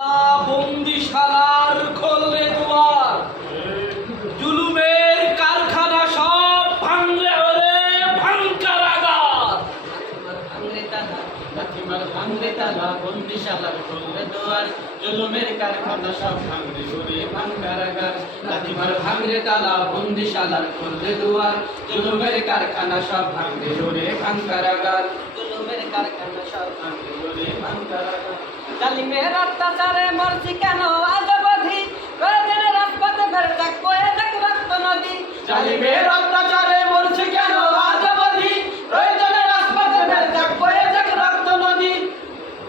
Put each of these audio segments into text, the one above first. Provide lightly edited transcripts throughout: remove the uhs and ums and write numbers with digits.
বন্দিশালার খোলরে দুয়ার, জুলুমের কারখানা সব ভাঙলে ওরে ভাঙ কারাগার। লাথিমার ভাঙলে তালা বন্দিশালার খোলরে দুয়ার, জুলুমের কারখানা সব ভাঙলে ওরে ভাঙ কারাগার। লাথিমার ভাঙলে তালা বন্দিশালার খোলরে দুয়ার, জুলুমের কারখানা সব ভাঙলে ওরে ভাঙ কারাগার। জুলুমের কারখানা সব ভাঙলে ওরে ভাঙ কারাগার। জালিমের অত্যাচারে মরছি কেন আজ অবধি, প্রয়োজনে রাজপথে ফের যাক বয়ে যাক রক্ত নদী। জালিমের অত্যাচারে মরছে কেন আজ অবধি, প্রয়োজনে রাজপথে ফের যাক বয়ে যাক রক্ত নদী।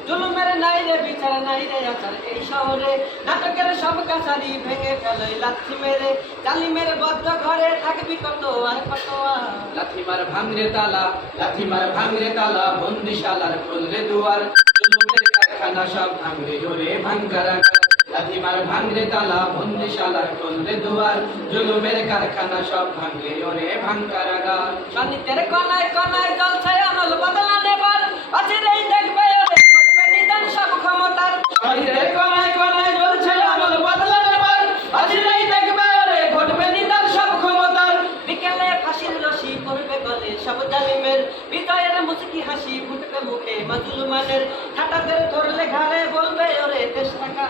জুলুমের নাই রে বিচার নাই রে আচার এই শহরে, নাটকের সব কাছারি ভেঙে ফেলে লাথি মেরে। জালিমের বদ্ধ ঘরে থাকবি কত আর কত আর। লাথিমার ভাঙরে তালা, লাথিমার ভাঙরে তালা বন্দিশালার খোলরে দুয়ার, জুলুমের কারখানা সব ভাঙরে ওরে ভাঙ কারাগার। লাথিমার ভাঙরে তালা বন্দিশালার খোলরে দুয়ার, জুলুমের কারখানা সব ভাঙরে ওরে ভাঙ কারাগার। সন্নিতের কনায় কনায় জ্বলছে আমল বদলা নেবার, অচিরেই দেখবে ওরে ঘটবে নিদান সব ক্ষমতার। শরীরের কোনায় কোনায় জ্বলছে আমল বদলা নেবার, অচিরেই দেখবে ওরে ঘটবে নিদান সব ক্ষমতার। বিকেলে ফাঁসির রশি পড়বে গলে সব জালিমের, বিজয়ের মুচকি হাসি ফুটবে মুখে মাজলুমানের। ঠাটাদের ধরলে ঘাড়ে বলবে ওরে দেশ টাকা।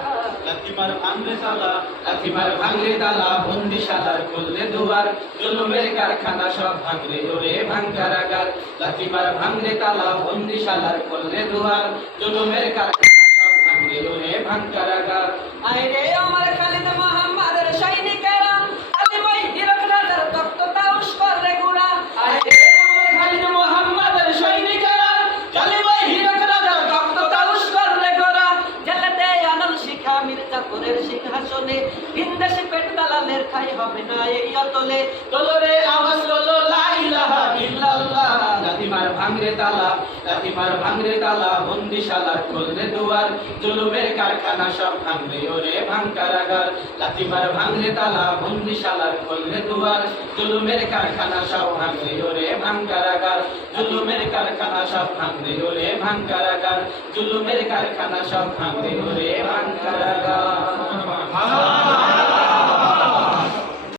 লাথিমার ভাঙরে তালা, লাথিমার ভাঙরে তালা বন্দিশালার খোলরে দুয়ার, জুলুমের কারখানা সব ভাঙরে ওরে ভাঙ কারাগার। লাথিমার ভাঙরে তালা বন্দিশালার খোলরে দুয়ার, জুলুমের কারখানা সব ভাঙরে ওরে ভাঙ কারাগার। আইরে আমার খালিদ মোহাম্মদের সৈনিকেরা, আলিমাই হিরক রাজার তক্ত তাউস করে গুড়া। আরে আমার খালিদ মোহাম্মদের সৈনিকেরা, জালিমাই হীরক রাজার রক্ত তাউস করলে গোরা। জেলেতে আনল শিখা মির্জাপুরের সিংহাসনে, ভিনদেশি পেট দালালের ঠাই হবে না এই অতলে। দোলরে আওয়াজ হলো লা ইলাহা ইল্লাল্লাহ। লাথিমার ভাঙরে তালা, লাথিমার ভাঙরে তালা বন্দিশালার খোলরে দুয়ার, জুলুমের কারখানা সব ভাঙরে ওরে ভাঙ কারাগার। লাথিমার ভাঙরে তালা বন্দিশালার খোলরে দুয়ার, জুলুমের কারখানা সব ভাঙরে ওরে ভাঙ কারাগার। জুলুমের কারখানা সব ভাঙরে ওরে ভাঙ কারাগার। জুলুমের কারখানা সব ভাঙরে ওরে ভাঙ কারাগার।